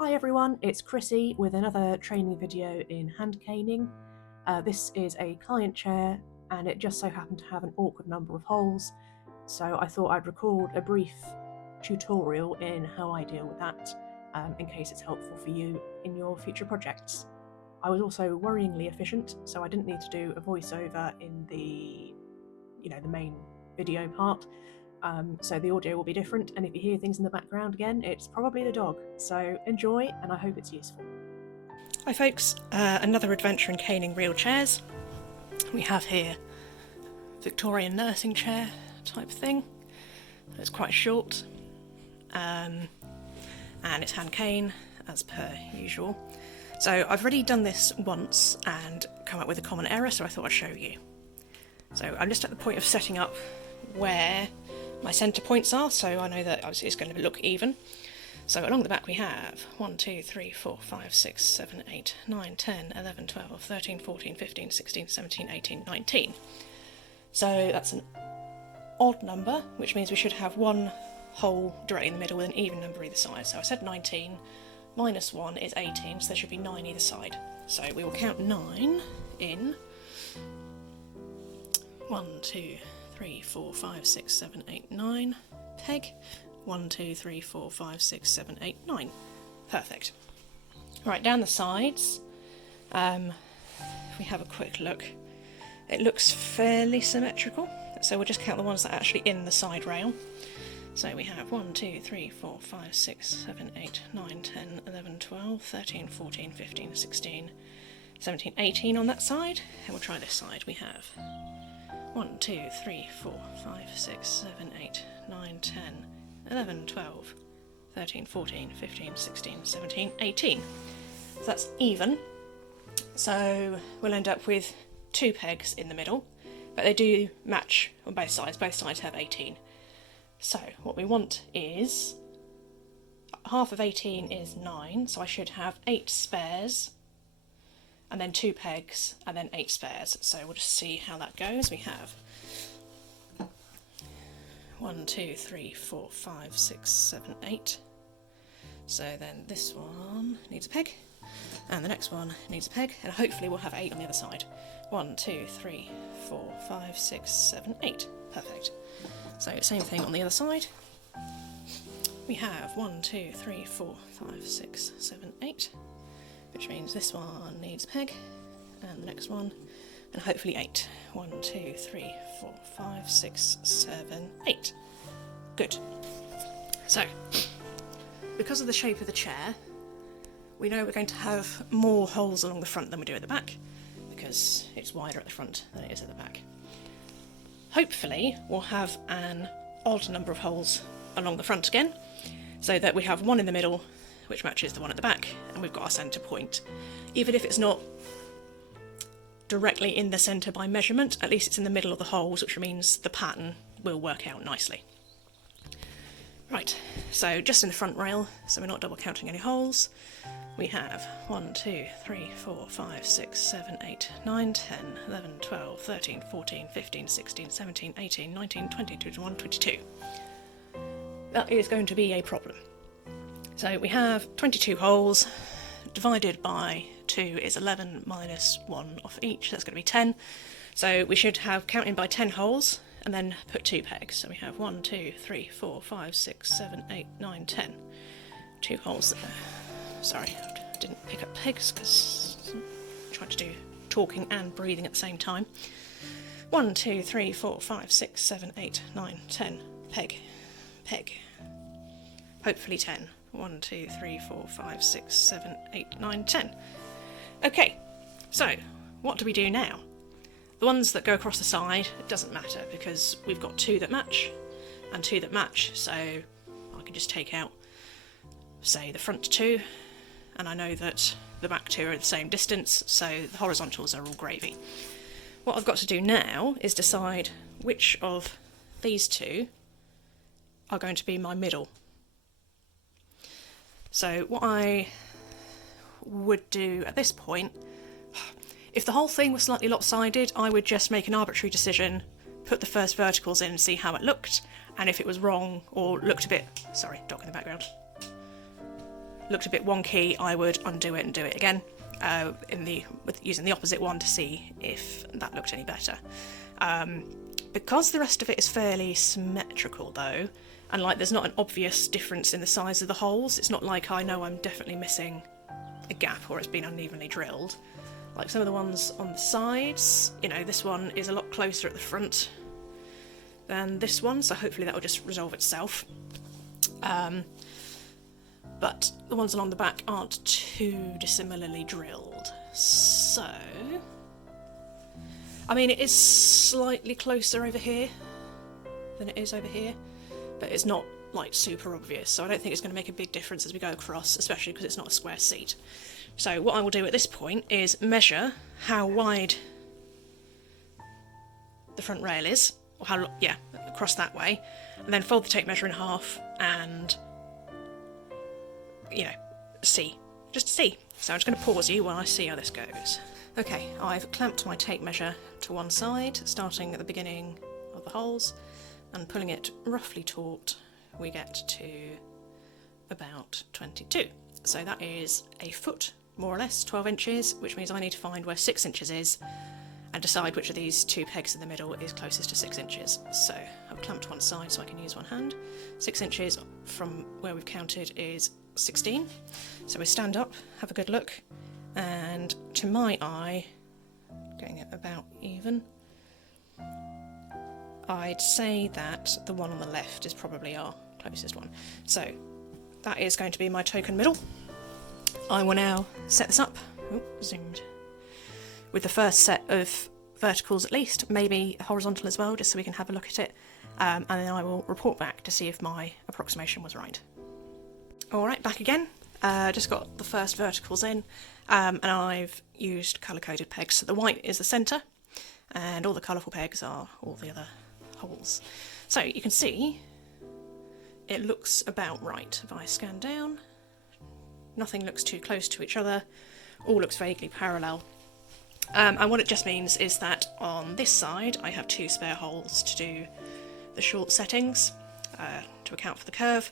Hi everyone, it's Chrissy with another training video in hand caning. This is a client chair and it just so happened to have an awkward number of holes, so I thought I'd record a brief tutorial in how I deal with that in case it's helpful for you in your future projects. I was also worryingly efficient, so I didn't need to do a voiceover in the main video part. So the audio will be different, and if you hear things in the background again, it's probably the dog. So enjoy, and I hope it's useful. Hi folks, another adventure in caning real chairs. We have here Victorian nursing chair type thing. It's quite short, and it's hand cane as per usual. So I've already done this once and come up with a common error, so I thought I'd show you. So I'm just at the point of setting up where my centre points are, so I know that obviously it's going to look even. So along the back we have 1, 2, 3, 4, 5, 6, 7, 8, 9, 10, 11, 12, 13, 14, 15, 16, 17, 18, 19. So that's an odd number, which means we should have one hole directly in the middle with an even number either side. So I said 19, minus 1 is 18, so there should be 9 either side. So we will count 9 in 1, 2, 3, 4, 5, 6, 7, 8, 9, peg. 1, 2, 3, 4, 5, 6, 7, 8, 9. Perfect. Right, down the sides, if we have a quick look, it looks fairly symmetrical, so we'll just count the ones that are actually in the side rail. So we have 1, 2, 3, 4, 5, 6, 7, 8, 9, 10, 11, 12, 13, 14, 15, 16, 17, 18 on that side, and we'll try this side. We have 1, 2, 3, 4, 5, 6, 7, 8, 9, 10, 11, 12, 13, 14, 15, 16, 17, 18. So that's even. So we'll end up with 2 pegs in the middle, but they do match on both sides. Both sides have 18. So what we want is, half of 18 is 9, so I should have 8 spares, and then 2 pegs, and then 8 spares. So we'll just see how that goes. We have 1, 2, 3, 4, 5, 6, 7, 8. So then this one needs a peg, and the next one needs a peg, and hopefully we'll have 8 on the other side. 1, 2, 3, 4, 5, 6, 7, 8. Perfect. So same thing on the other side. We have 1, 2, 3, 4, 5, 6, 7, 8, which means this one needs a peg, and the next one, and hopefully 8. 1, 2, 3, 4, 5, 6, 7, 8. Good. So, because of the shape of the chair, we know we're going to have more holes along the front than we do at the back, because it's wider at the front than it is at the back. Hopefully, we'll have an odd number of holes along the front again, so that we have one in the middle, which matches the one at the back, and we've got our centre point. Even if it's not directly in the centre by measurement, at least it's in the middle of the holes, which means the pattern will work out nicely. Right, so just in the front rail, so we're not double counting any holes, we have 1, 2, 3, 4, 5, 6, 7, 8, 9, 10, 11, 12, 13, 14, 15, 16, 17, 18, 19, 20, 21, 22. That is going to be a problem. So we have 22 holes, divided by 2 is 11 minus 1 off each, that's going to be 10. So we should have counting by 10 holes and then put 2 pegs. So we have 1, 2, 3, 4, 5, 6, 7, 8, 9, 10. 2 holes there. Sorry, I didn't pick up pegs because I tried to do talking and breathing at the same time. 1, 2, 3, 4, 5, 6, 7, 8, 9, 10. Peg. Peg. Hopefully 10. 1, 2, 3, 4, 5, 6, 7, 8, 9, 10. Okay, so what do we do now? The ones that go across the side, it doesn't matter because we've got 2 that match and 2 that match, so I can just take out, say, the front 2, and I know that the back 2 are the same distance, so the horizontals are all gravy. What I've got to do now is decide which of these 2 are going to be my middle. So what I would do at this point, if the whole thing was slightly lopsided, I would just make an arbitrary decision, put the first verticals in and see how it looked, and if it was wrong or looked a bit... Sorry, dog in the background. looked a bit wonky, I would undo it and do it again using the opposite one to see if that looked any better. Because the rest of it is fairly symmetrical though, and like there's not an obvious difference in the size of the holes, it's not like I know I'm definitely missing a gap or it's been unevenly drilled. Like some of the ones on the sides, you know, this one is a lot closer at the front than this one, so hopefully that will just resolve itself. But the ones along the back aren't too dissimilarly drilled, so I mean, it is slightly closer over here than it is over here, but it's not like super obvious, so I don't think it's going to make a big difference as we go across, especially because it's not a square seat. So what I will do at this point is measure how wide the front rail is, or how, yeah, across that way, and then fold the tape measure in half and, you know, see. Just see. So I'm just going to pause you while I see how this goes. Okay, I've clamped my tape measure to one side, starting at the beginning of the holes, and pulling it roughly taut, we get to about 22. So that is a foot, more or less, 12 inches, which means I need to find where 6 inches is and decide which of these two pegs in the middle is closest to 6 inches. So I've clamped one side so I can use one hand. 6 inches from where we've counted is 16. So we stand up, have a good look, and to my eye, getting it about even, I'd say that the one on the left is probably our closest one. So that is going to be my token middle. I will now set this up, zoomed, with the first set of verticals at least, maybe horizontal as well, just so we can have a look at it, and then I will report back to see if my approximation was right. Alright, back again. Just got the first verticals in, and I've used colour-coded pegs. So the white is the centre, and all the colourful pegs are all the other holes. So you can see it looks about right. If I scan down, nothing looks too close to each other, all looks vaguely parallel. And what it just means is that on this side I have 2 spare holes to do the short settings to account for the curve,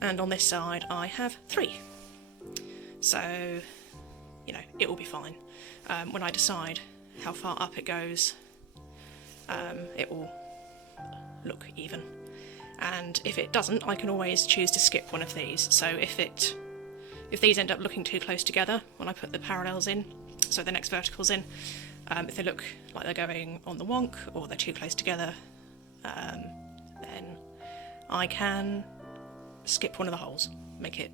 and on this side I have 3. So, you know, it will be fine. When I decide how far up it goes, it will look even. And if it doesn't, I can always choose to skip one of these. So if these end up looking too close together when I put the parallels in, so the next verticals in, if they look like they're going on the wonk or they're too close together, then I can skip one of the holes, make it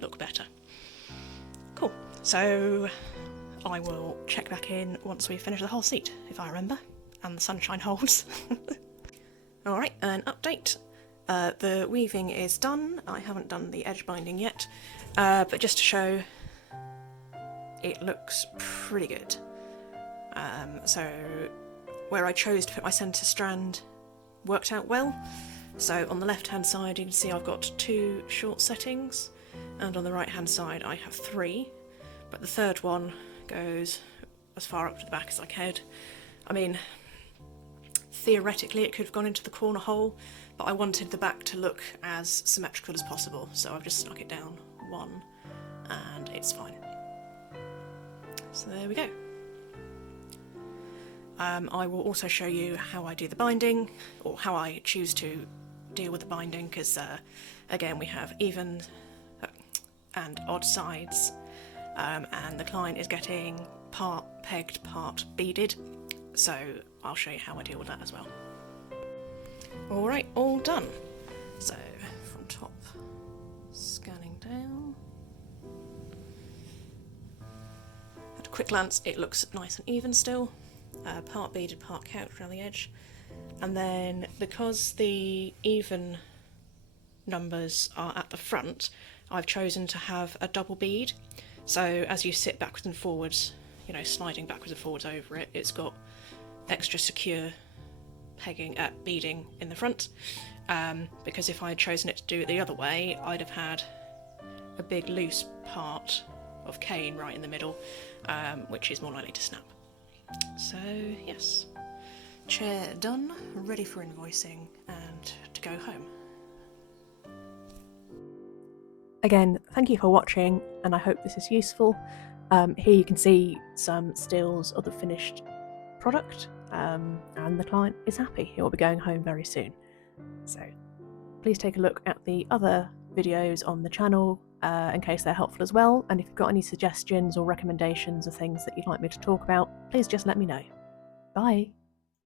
look better. Cool, so I will check back in once we finish the whole seat, if I remember, and the sunshine holds. Alright, an update. The weaving is done. I haven't done the edge binding yet, but just to show, it looks pretty good. So where I chose to put my centre strand worked out well. So on the left hand side you can see I've got 2 short settings, and on the right hand side I have 3, but the third one goes as far up to the back as I could. I mean, theoretically it could have gone into the corner hole, but I wanted the back to look as symmetrical as possible, so I've just stuck it down 1 and it's fine. So there we go. I will also show you how I do the binding, or how I choose to deal with the binding, because again we have even and odd sides, and the client is getting part pegged, part beaded, so I'll show you how I deal with that as well. Alright, all done. So from top, scanning down. At a quick glance it looks nice and even still. Part beaded, part couched around the edge, and then because the even numbers are at the front, I've chosen to have a double bead, so as you sit backwards and forwards, you know, sliding backwards and forwards over it, it's got extra secure pegging beading in the front, because if I had chosen it to do it the other way, I'd have had a big loose part of cane right in the middle, which is more likely to snap. So yes, chair done, ready for invoicing and to go home. Again, thank you for watching, and I hope this is useful. Here you can see some stills of the finished product, and the client is happy. He will be going home very soon. So please take a look at the other videos on the channel in case they're helpful as well, and if you've got any suggestions or recommendations of things that you'd like me to talk about, please just let me know. Bye!